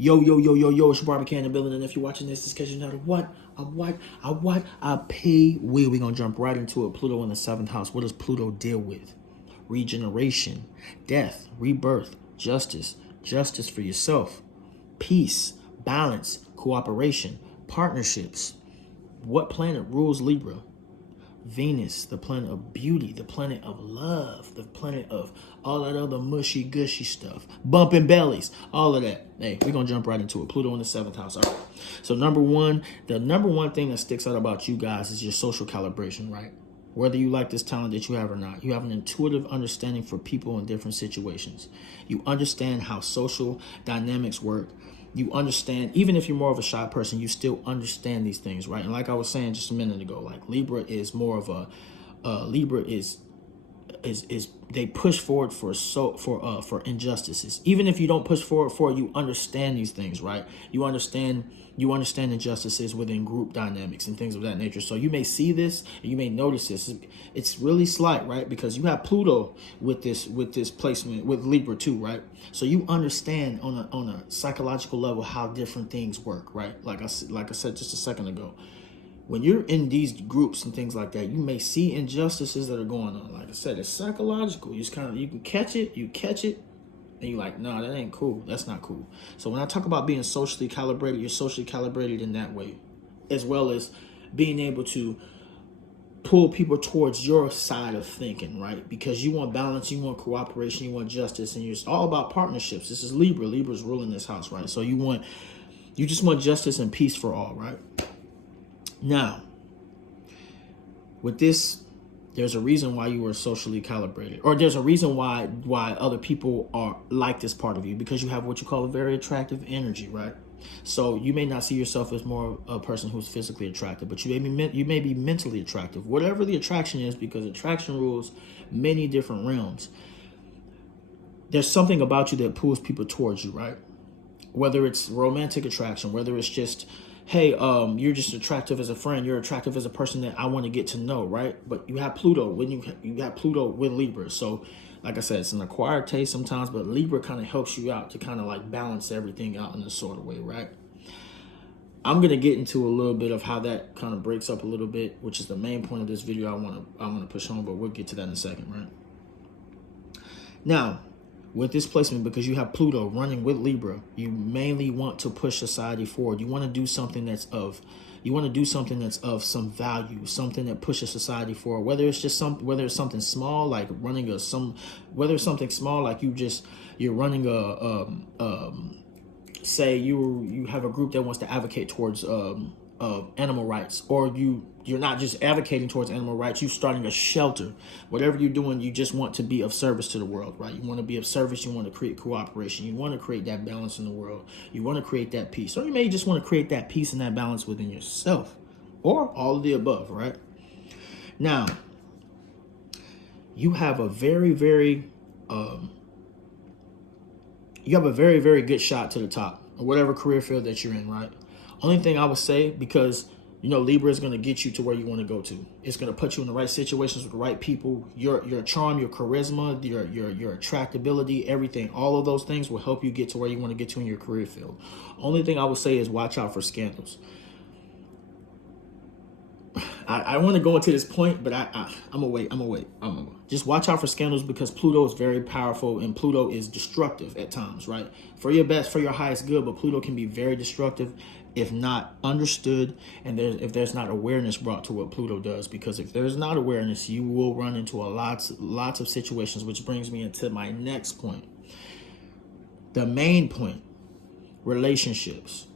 Yo, yo, yo, yo, yo, it's your Barbecue in the building. And if you're watching this, it's because you know I pay. We're going to jump right into it. Pluto in the 7th house. What does Pluto deal with? Regeneration, death, rebirth, justice, justice for yourself, peace, balance, cooperation, partnerships. What planet rules Libra? Venus, the planet of beauty, the planet of love, the planet of all that other mushy gushy stuff, bumping bellies, all of that. Hey, we're gonna jump right into it. Pluto in the 7th house. All right. So the number one thing that sticks out about you guys is your social calibration, right? Whether you like this talent that you have or not, you have an intuitive understanding for people in different situations. You understand how social dynamics work. You understand, even if you're more of a shy person, you still understand these things, right? And like I was saying just a minute ago, like Libra is more of Libra is they push forward for injustices. Even if you don't push forward for it, you understand these things, right? You understand injustices within group dynamics and things of that nature. So you may see this, and you may notice this. It's really slight, right? Because you have Pluto with this placement with Libra too, right? So you understand on a psychological level how different things work, right? Like I said just a second ago. When you're in these groups and things like that, you may see injustices that are going on. Like I said, it's psychological. You can catch it, and you're like, no, that ain't cool. That's not cool. So when I talk about being socially calibrated, you're socially calibrated in that way, as well as being able to pull people towards your side of thinking, right? Because you want balance, you want cooperation, you want justice, and it's all about partnerships. This is Libra. Libra's ruling this house, right? So you just want justice and peace for all, right? Now, with this, there's a reason why you are socially calibrated, or there's a reason why other people are like this part of you, because you have what you call a very attractive energy, right? So you may not see yourself as more a person who's physically attractive, but you may be mentally attractive, whatever the attraction is, because attraction rules many different realms. There's something about you that pulls people towards you, right? Whether it's romantic attraction, whether it's just, hey, you're just attractive as a friend, you're attractive as a person that I want to get to know, right? But you have Pluto when you have Pluto with Libra. So like I said, it's an acquired taste sometimes, but Libra kind of helps you out to kind of like balance everything out in a sort of way, right? I'm going to get into a little bit of how that kind of breaks up a little bit, which is the main point of this video I want to push on, but we'll get to that in a second, right? Now, with this placement, because you have Pluto running with Libra, you mainly want to push society forward. You want to do something that's of some value, something that pushes society forward. Whether it's something small like whether it's something small like you're running say you have a group that wants to advocate towards animal rights, or you're not just advocating towards animal rights, you're starting a shelter. Whatever you're doing, you just want to be of service to the world, right? You want to be of service, you want to create cooperation, you want to create that balance in the world, you want to create that peace, or you may just want to create that peace and that balance within yourself, or all of the above, right? Now, you have a very, very very good shot to the top, or whatever career field that you're in, right? Only thing I would say, because Libra is going to get you to where you want to go to. It's going to put you in the right situations with the right people. Your charm, your charisma, your attractability, everything, all of those things will help you get to where you want to get to in your career field. Only thing I would say is watch out for scandals. I want to go into this point, but I'm gonna wait. Just watch out for scandals, because Pluto is very powerful and Pluto is destructive at times, right? For your best, for your highest good, but Pluto can be very destructive if not understood, and if there's not awareness brought to what Pluto does. Because if there's not awareness, you will run into lots of situations, which brings me into my next point. The main point: relationships.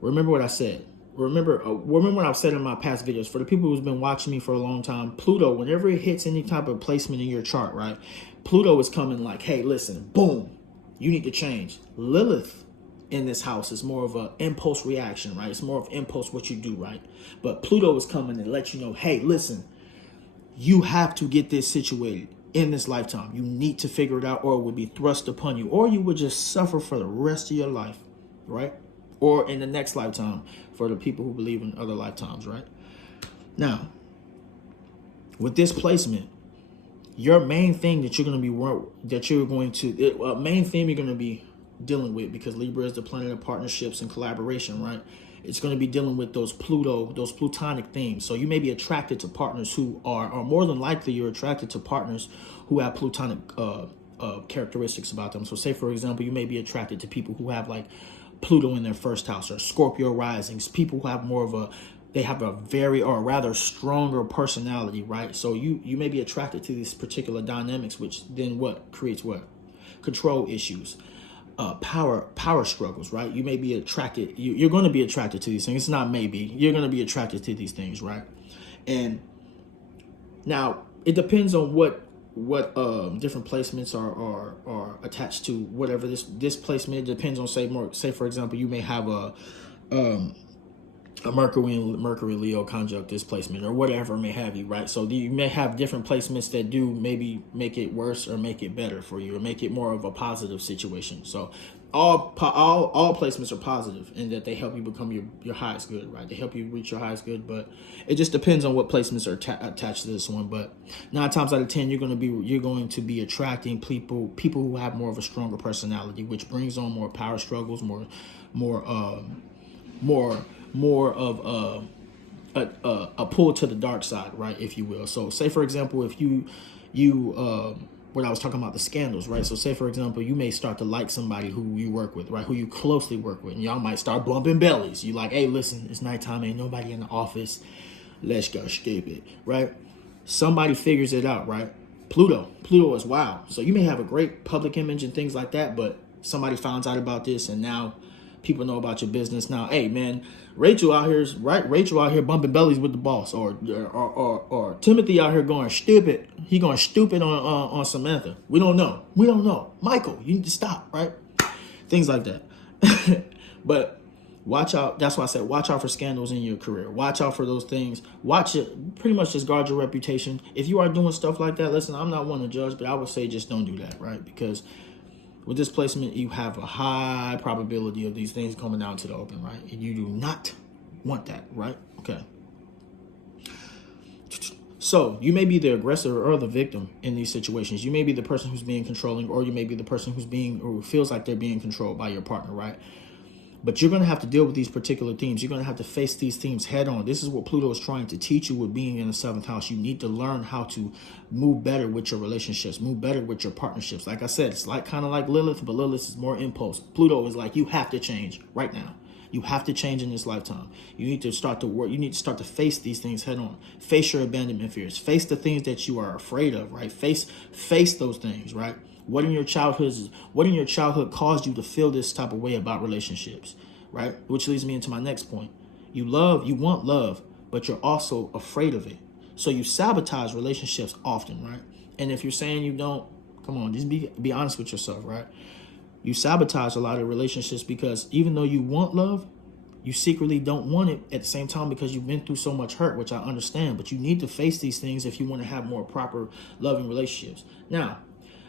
Remember what I said. Remember what I've said in my past videos. For the people who's been watching me for a long time, Pluto, whenever it hits any type of placement in your chart, right, Pluto is coming like, hey, listen, boom, you need to change. Lilith in this house is more of an impulse reaction, right? It's more of impulse what you do, right? But Pluto is coming to let you know, hey, listen, you have to get this situated in this lifetime. You need to figure it out, or it will be thrust upon you, or you would just suffer for the rest of your life, right? Or in the next lifetime, for the people who believe in other lifetimes, right? Now, with this placement, your main thing that you're going to be, main theme you're going to be dealing with, because Libra is the planet of partnerships and collaboration, right? It's going to be dealing with those plutonic themes. So you may be attracted to partners who are, or more than likely you're attracted to partners who have plutonic characteristics about them. So say, for example, you may be attracted to people who have like Pluto in their first house, or Scorpio risings, people who have more of a, they have a very, or rather stronger personality, right? So you may be attracted to these particular dynamics, which then what creates what? Control issues, power struggles, right? You may be attracted, you're going to be attracted to these things. It's not maybe, you're going to be attracted to these things, right? And now it depends on what different placements are attached to whatever this placement. It depends on, say for example, you may have a Mercury Leo conjunct this placement, or whatever may have you, right? So you may have different placements that do maybe make it worse or make it better for you, or make it more of a positive situation. So all placements are positive in that they help you become your highest good, right? They help you reach your highest good, but it just depends on what placements are attached to this one. But 9 times out of 10, you're going to be attracting people who have more of a stronger personality, which brings on more power struggles, more of a pull to the dark side, right, if you will. So say for example, if you when I was talking about the scandals, right? So say for example, you may start to like somebody who you work with, right? Who you closely work with, and y'all might start bumping bellies. You like, hey, listen, it's nighttime, ain't nobody in the office. Let's go stupid, right? Somebody figures it out, right? Pluto is wild. So you may have a great public image and things like that, but somebody finds out about this, and now people know about your business. Now, hey man, Rachel out here bumping bellies with the boss, or Timothy out here going stupid. He going stupid on Samantha. We don't know. Michael, you need to stop, right? Things like that. But watch out. That's why I said watch out for scandals in your career. Watch out for those things. Watch it. Pretty much just guard your reputation. If you are doing stuff like that, listen, I'm not one to judge, but I would say just don't do that, right? Because with this placement, you have a high probability of these things coming out to the open, right? And you do not want that, right? Okay. So you may be the aggressor or the victim in these situations. You may be the person who's being controlling, or you may be the person who's being, or feels like they're being controlled by your partner, right? But you're going to have to deal with these particular themes. You're going to have to face these themes head on. This is what Pluto is trying to teach you with being in the 7th house. You need to learn how to move better with your relationships, move better with your partnerships. Like I said, it's like kind of like Lilith, but Lilith is more impulse. Pluto is like, you have to change right now. You have to change in this lifetime. You need to start to work. You need to start to face these things head on. Face your abandonment fears. Face the things that you are afraid of, right? Face those things, right? What in your childhood caused you to feel this type of way about relationships, right? Which leads me into my next point. You want love, but you're also afraid of it. So you sabotage relationships often, right? And if you're saying you don't, come on, just be honest with yourself, right? You sabotage a lot of relationships because even though you want love, you secretly don't want it at the same time, because you've been through so much hurt, which I understand. But you need to face these things if you want to have more proper loving relationships. Now,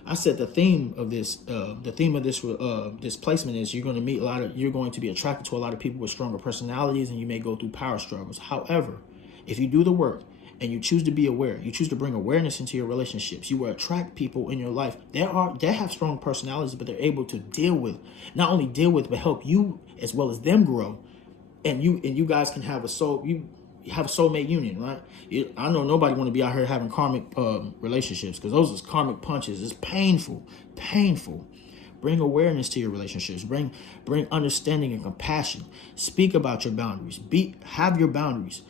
I said the theme of this this placement is you're going to be attracted to a lot of people with stronger personalities, and you may go through power struggles. However, if you do the work and you choose to be aware, you choose to bring awareness into your relationships, you will attract people in your life that have strong personalities, but they're able to not only deal with, but help you as well as them grow. And you guys can have a soulmate union, right? I know nobody want to be out here having karmic relationships, because those are karmic punches. It's painful. Bring awareness to your relationships. Bring understanding and compassion. Speak about your boundaries. Have your boundaries.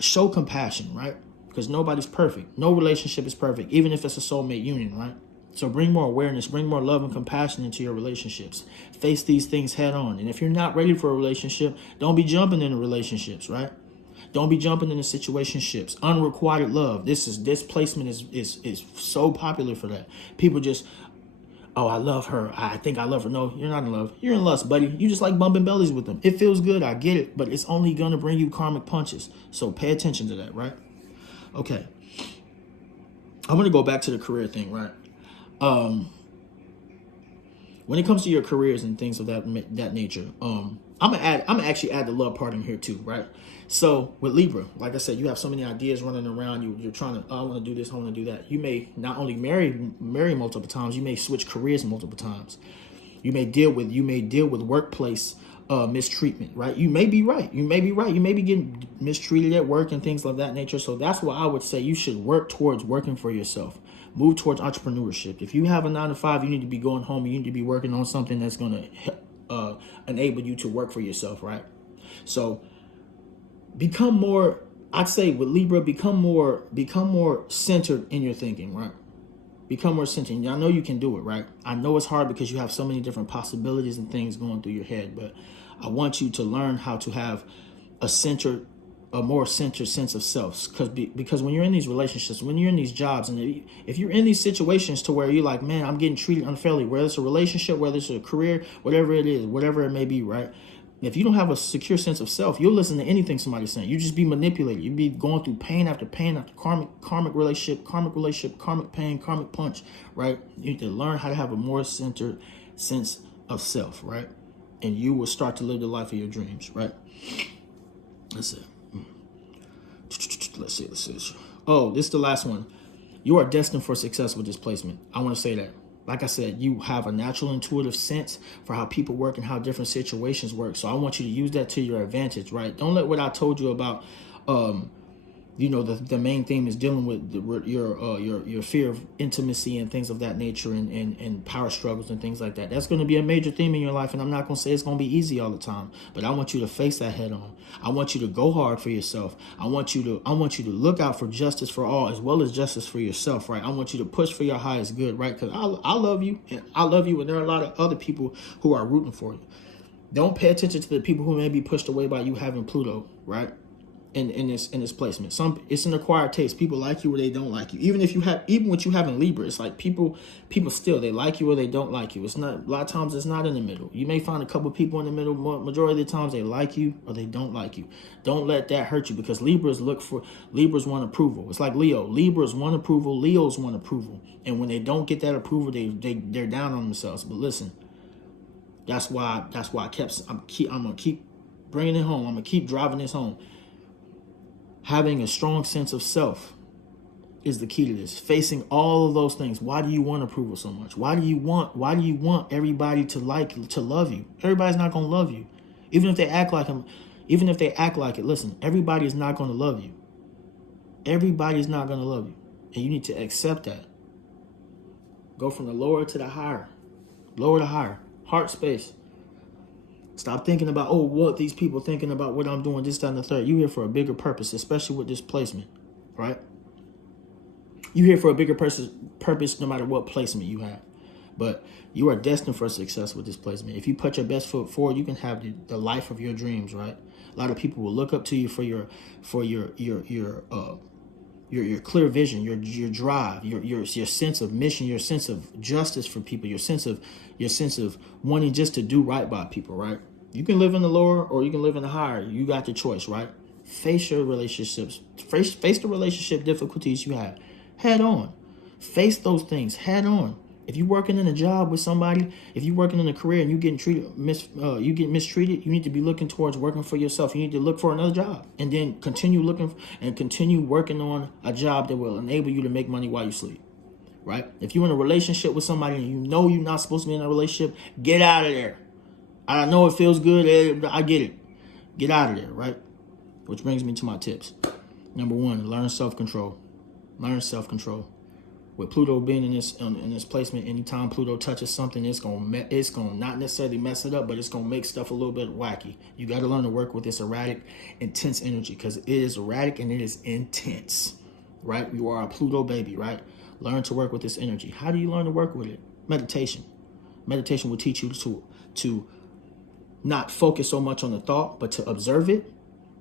Show compassion, right? Because nobody's perfect. No relationship is perfect, even if it's a soulmate union, right? So bring more awareness, bring more love and compassion into your relationships. Face these things head on. And if you're not ready for a relationship, don't be jumping into relationships, right? Don't be jumping into situationships. Unrequited love. This placement is so popular for that. People just, oh, I love her. I think I love her. No, you're not in love. You're in lust, buddy. You just like bumping bellies with them. It feels good. I get it. But it's only going to bring you karmic punches. So pay attention to that, right? Okay. I'm going to go back to the career thing, right? When it comes to your careers and things of that nature, I'm gonna actually add the love part in here too, right? So with Libra, like I said, you have so many ideas running around. You're trying to, I want to do this, I want to do that. You may not only marry multiple times, you may switch careers multiple times. You may deal with workplace mistreatment, right? You may be right. You may be right. You may be getting mistreated at work and things of that nature. So that's why I would say you should work towards working for yourself. Move towards entrepreneurship. If you have a 9 to 5, you need to be going home. You need to be working on something that's going to enable you to work for yourself, right? So become more, I'd say with Libra, become more centered in your thinking, right? Become more centered. I know you can do it, right? I know it's hard because you have so many different possibilities and things going through your head, but I want you to learn how to have a more centered sense of self. Because when you're in these relationships, when you're in these jobs, and if you're in these situations to where you're like, man, I'm getting treated unfairly, whether it's a relationship, whether it's a career, whatever it is, whatever it may be, right? If you don't have a secure sense of self, you'll listen to anything somebody's saying. You just be manipulated. You be going through pain after karmic relationship, karmic pain, karmic punch, right? You need to learn how to have a more centered sense of self, right? And you will start to live the life of your dreams, right? Let's see. Let's see. Oh, this is the last one. You are destined for success with this placement. I want to say that. Like I said, you have a natural intuitive sense for how people work and how different situations work. So I want you to use that to your advantage, right? Don't let what I told you about, the main theme is dealing with your fear of intimacy and things of that nature and power struggles and things like that. That's going to be a major theme in your life. And I'm not going to say it's going to be easy all the time, but I want you to face that head on. I want you to go hard for yourself. I want you to look out for justice for all as well as justice for yourself, right? I want you to push for your highest good, right? Because I love you, and there are a lot of other people who are rooting for you. Don't pay attention to the people who may be pushed away by you having Pluto, right? In this placement. It's an acquired taste. People like you or they don't like you. Even what you have in Libra, it's like people still, they like you or they don't like you. It's not, a lot of times it's not in the middle. You may find a couple of people in the middle. Majority of the times they like you or they don't like you. Don't let that hurt you, because Libras want approval. It's like Leo. Libras want approval. Leos want approval. And when they don't get that approval, they're down on themselves. But listen, that's why I'm gonna keep bringing it home. I'm gonna keep driving this home. Having a strong sense of self is the key to this. Facing all of those things. Why do you want approval so much? Why do you want everybody to love you? Everybody's not going to love you. Even if they act like it, listen, everybody is not going to love you. Everybody's not going to love you. And you need to accept that. Go from the lower to the higher. Lower to higher. Heart space. Stop thinking about, what these people thinking about what I'm doing, this, that, and the third. You're here for a bigger purpose, especially with this placement, right? You're here for a bigger purpose no matter what placement you have. But you are destined for success with this placement. If you put your best foot forward, you can have the life of your dreams, right? A lot of people will look up to you for your clear vision, your drive, your sense of mission, your sense of justice for people, your sense of wanting just to do right by people, right? You can live in the lower or you can live in the higher. You got the choice, right? Face your relationships. Face the relationship difficulties you have head on. Face those things head on. If you're working in a job with somebody, if you're working in a career and you get mistreated, you need to be looking towards working for yourself. You need to look for another job and then continue working on a job that will enable you to make money while you sleep, right? If you're in a relationship with somebody and you know you're not supposed to be in a relationship, get out of there. I know it feels good. I get it. Get out of there, right? Which brings me to my tips. Number 1, learn self-control. Learn self-control. With Pluto being in this placement, anytime Pluto touches something, it's gonna not necessarily mess it up, but it's gonna make stuff a little bit wacky. You got to learn to work with this erratic, intense energy, because it is erratic and it is intense, right? You are a Pluto baby, right? Learn to work with this energy. How do you learn to work with it? Meditation. Meditation will teach you to not focus so much on the thought, but to observe it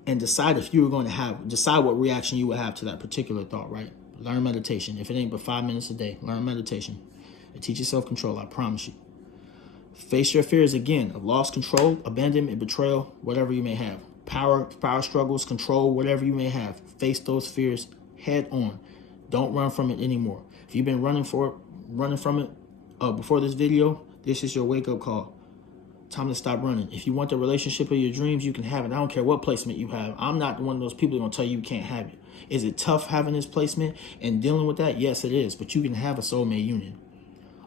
and decide what reaction you would have to that particular thought, right? Learn meditation. If it ain't but 5 minutes a day, learn meditation. It teaches self-control, I promise you. Face your fears again of loss, control, abandonment, betrayal, whatever you may have. Power struggles, control, whatever you may have. Face those fears head on. Don't run from it anymore. If you've been running from it before this video, this is your wake-up call. Time to stop running. If you want the relationship of your dreams, you can have it. I don't care what placement you have. I'm not one of those people who are going to tell you can't have it. Is it tough having this placement and dealing with that? Yes, it is. But you can have a soulmate union.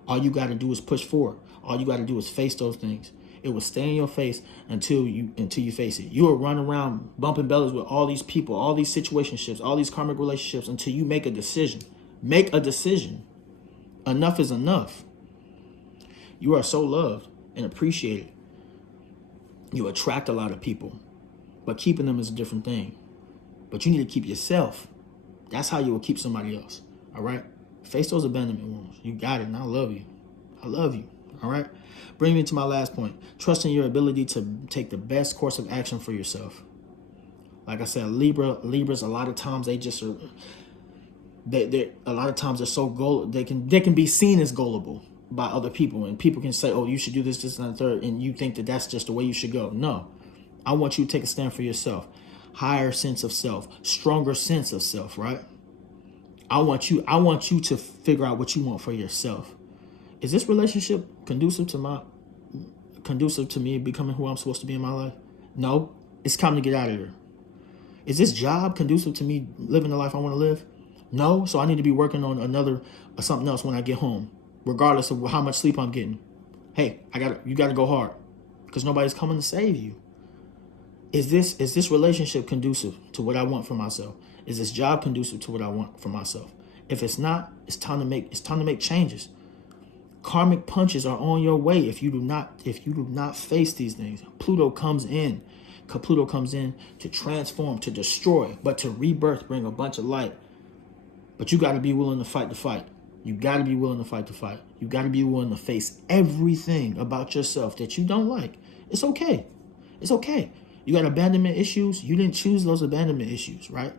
All you got to do is push forward. All you got to do is face those things. It will stay in your face until you face it. You will run around bumping bellies with all these people, all these situationships, all these karmic relationships until you make a decision. Make a decision. Enough is enough. You are so loved and appreciated. You attract a lot of people, but keeping them is a different thing. But you need to keep yourself. That's how you will keep somebody else. All right? Face those abandonment wounds. You got it, and I love you. I love you. All right? Bring me to my last point. Trust in your ability to take the best course of action for yourself. Like I said, Libras, a lot of times they just are. They a lot of times they're so they can be seen as gullible by other people, and people can say, "Oh, you should do this, this, and the third," and you think that that's just the way you should go. No, I want you to take a stand for yourself. Higher sense of self, stronger sense of self. Right? I want you to figure out what you want for yourself. Is this relationship conducive to me becoming who I'm supposed to be in my life? No, it's time to get out of here. Is this job conducive to me living the life I want to live? No, so I need to be working on something else when I get home, regardless of how much sleep I'm getting. Hey, you gotta go hard, because nobody's coming to save you. Is this relationship conducive to what I want for myself? Is this job conducive to what I want for myself? If it's not, it's time to make changes. Karmic punches are on your way if you do not face these things. Pluto comes in to transform, to destroy, but to rebirth, bring a bunch of light. But you got to be willing to fight the fight. You got to be willing to fight the fight. You got to be willing to face everything about yourself that you don't like. It's okay. It's okay. You got abandonment issues. You didn't choose those abandonment issues, right?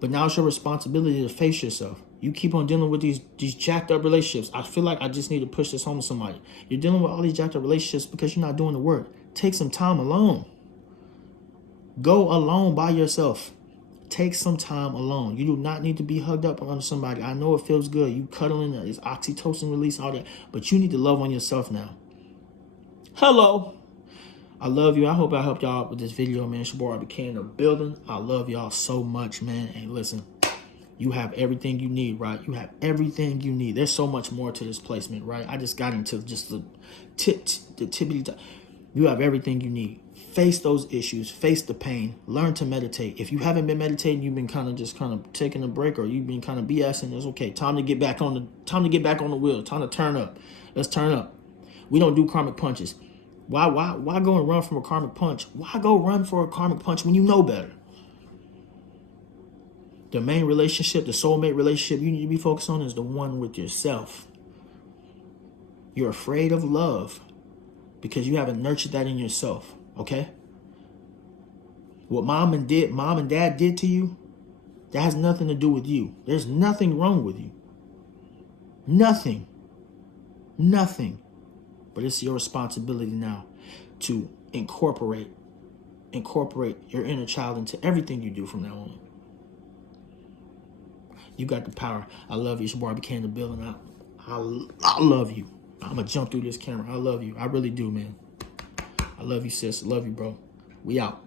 But now it's your responsibility to face yourself. You keep on dealing with these jacked up relationships. I feel like I just need to push this home to somebody. You're dealing with all these jacked up relationships because you're not doing the work. Take some time alone. Go alone by yourself. Take some time alone. You do not need to be hugged up on somebody. I know it feels good. You cuddling, it's oxytocin release, all that. But you need to love on yourself now. Hello. I love you. I hope I helped y'all out with this video, man. It's your boy RBK in the building. I love y'all so much, man. And listen, you have everything you need, right? You have everything you need. There's so much more to this placement, right? I just got into just the tippity. You have everything you need. Face those issues. Face the pain. Learn to meditate. If you haven't been meditating, you've been kind of taking a break, or you've been kind of BSing. It's okay. Time to get back on the wheel. Time to turn up. Let's turn up. We don't do karmic punches. Why go and run from a karmic punch? Why go run for a karmic punch when you know better? The main relationship, the soulmate relationship you need to be focused on is the one with yourself. You're afraid of love because you haven't nurtured that in yourself, okay? What mom and dad did to you, that has nothing to do with you. There's nothing wrong with you. Nothing. But it's your responsibility now to incorporate your inner child into everything you do from now on. You got the power. I love you. It's your boy RBK in the building. I love you. I'm going to jump through this camera. I love you. I really do, man. I love you, sis. I love you, bro. We out.